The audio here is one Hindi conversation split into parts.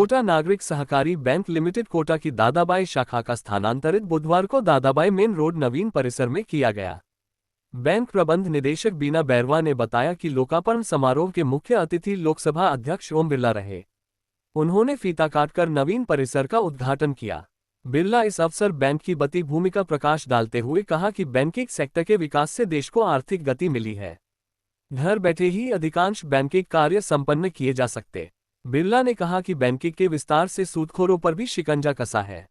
कोटा नागरिक सहकारी बैंक लिमिटेड कोटा की दादाबाई शाखा का स्थानांतरित बुधवार को दादाबाई मेन रोड नवीन परिसर में किया गया। बैंक प्रबंध निदेशक बीना बैरवा ने बताया कि लोकार्पण समारोह के मुख्य अतिथि लोकसभा अध्यक्ष ओम बिरला रहे। उन्होंने फीता काटकर नवीन परिसर का उद्घाटन किया। बिरला इस अवसर बैंक की बड़ी भूमिका प्रकाश डालते हुए कहा कि बैंकिंग सेक्टर के विकास से देश को आर्थिक गति मिली है। घर बैठे ही अधिकांश बैंकिंग कार्य संपन्न किए जा सकते। बिरला ने कहा कि बैंकिंग के विस्तार से सूदखोरों पर भी शिकंजा कसा है।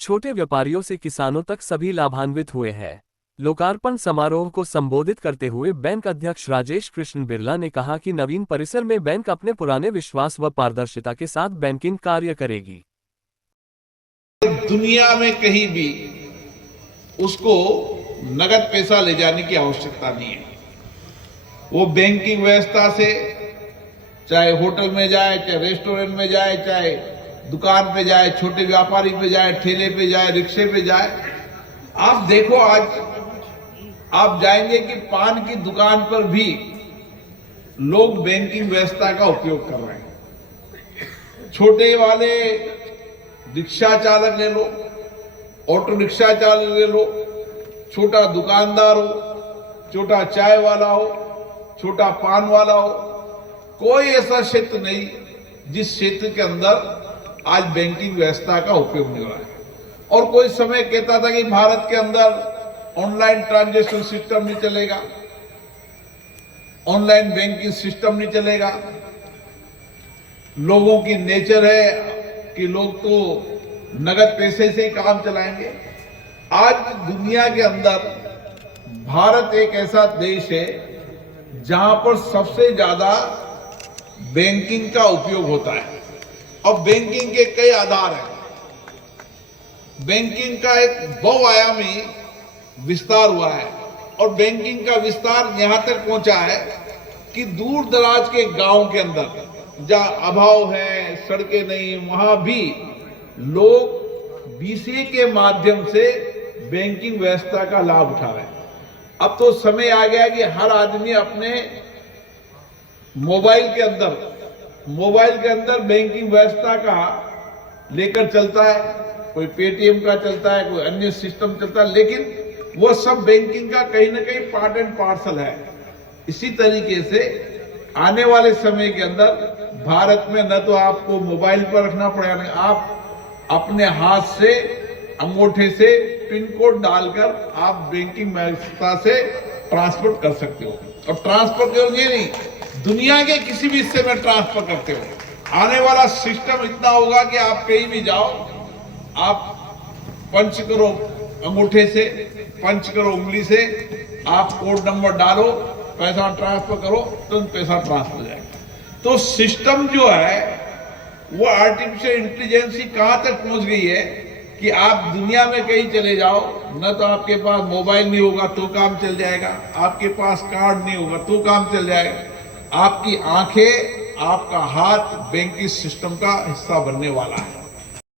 छोटे व्यापारियों से किसानों तक सभी लाभान्वित हुए हैं। लोकार्पण समारोह को संबोधित करते हुए बैंक अध्यक्ष राजेश कृष्ण बिरला ने कहा कि नवीन परिसर में बैंक अपने पुराने विश्वास व पारदर्शिता के साथ बैंकिंग कार्य करेगी। दुनिया में कहीं भी उसको नगद पैसा ले जाने की आवश्यकता नहीं है। वो बैंकिंग व्यवस्था से चाहे होटल में जाए, चाहे रेस्टोरेंट में जाए, चाहे दुकान पे जाए, छोटे व्यापारी पे जाए, ठेले पे जाए, रिक्शे पे जाए, आप देखो आज आप जाएंगे कि पान की दुकान पर भी लोग बैंकिंग व्यवस्था का उपयोग कर रहे हैं। छोटे वाले रिक्शा चालक ले लो, ऑटो रिक्शा चालक ले लो, छोटा दुकानदार हो, छोटा चाय वाला हो, छोटा पान वाला हो, कोई ऐसा क्षेत्र नहीं जिस क्षेत्र के अंदर आज बैंकिंग व्यवस्था का उपयोग नहीं हो रहा है। और कोई समय कहता था कि भारत के अंदर ऑनलाइन ट्रांजैक्शन सिस्टम नहीं चलेगा, ऑनलाइन बैंकिंग सिस्टम नहीं चलेगा। लोगों की नेचर है कि लोग तो नगद पैसे से ही काम चलाएंगे। आज दुनिया के अंदर भारत एक ऐसा देश है जहां पर सबसे ज्यादा बैंकिंग का उपयोग होता है। और बैंकिंग के कई आधार हैं। बैंकिंग का एक बहुआयामी विस्तार हुआ है और बैंकिंग का विस्तार यहां तक पहुंचा है कि दूर दराज के गांव के अंदर जहां अभाव है, सड़कें नहीं, वहां भी लोग बीसीए के माध्यम से बैंकिंग व्यवस्था का लाभ उठा रहे हैं। अब तो समय आ गया कि हर आदमी अपने मोबाइल के अंदर बैंकिंग व्यवस्था का लेकर चलता है। कोई पेटीएम का चलता है, कोई अन्य सिस्टम चलता है, लेकिन वो सब बैंकिंग का कहीं ना कहीं पार्ट एंड पार्सल है। इसी तरीके से आने वाले समय के अंदर भारत में न तो आपको मोबाइल पर रखना पड़ेगा, आप अपने हाथ से अंगूठे से पिन कोड डालकर आप बैंकिंग व्यवस्था से ट्रांसफर कर सकते हो। और ट्रांसफर केवल ये नहीं, दुनिया के किसी भी हिस्से में ट्रांसफर करते हो। आने वाला सिस्टम इतना होगा कि आप कहीं भी जाओ, आप पंच करो अंगूठे से, पंच करो उंगली से, आप कोड नंबर डालो, पैसा ट्रांसफर करो, तुरंत पैसा ट्रांसफर हो जाएगा। तो सिस्टम जो है वो आर्टिफिशियल इंटेलिजेंस कहां तक पहुंच गई है कि आप दुनिया में कहीं चले जाओ, न तो आपके पास मोबाइल नहीं होगा तो काम चल जाएगा, आपके पास कार्ड नहीं होगा तो काम चल जाएगा। आपकी आंखें, आपका हाथ बैंकिंग सिस्टम का हिस्सा बनने वाला है।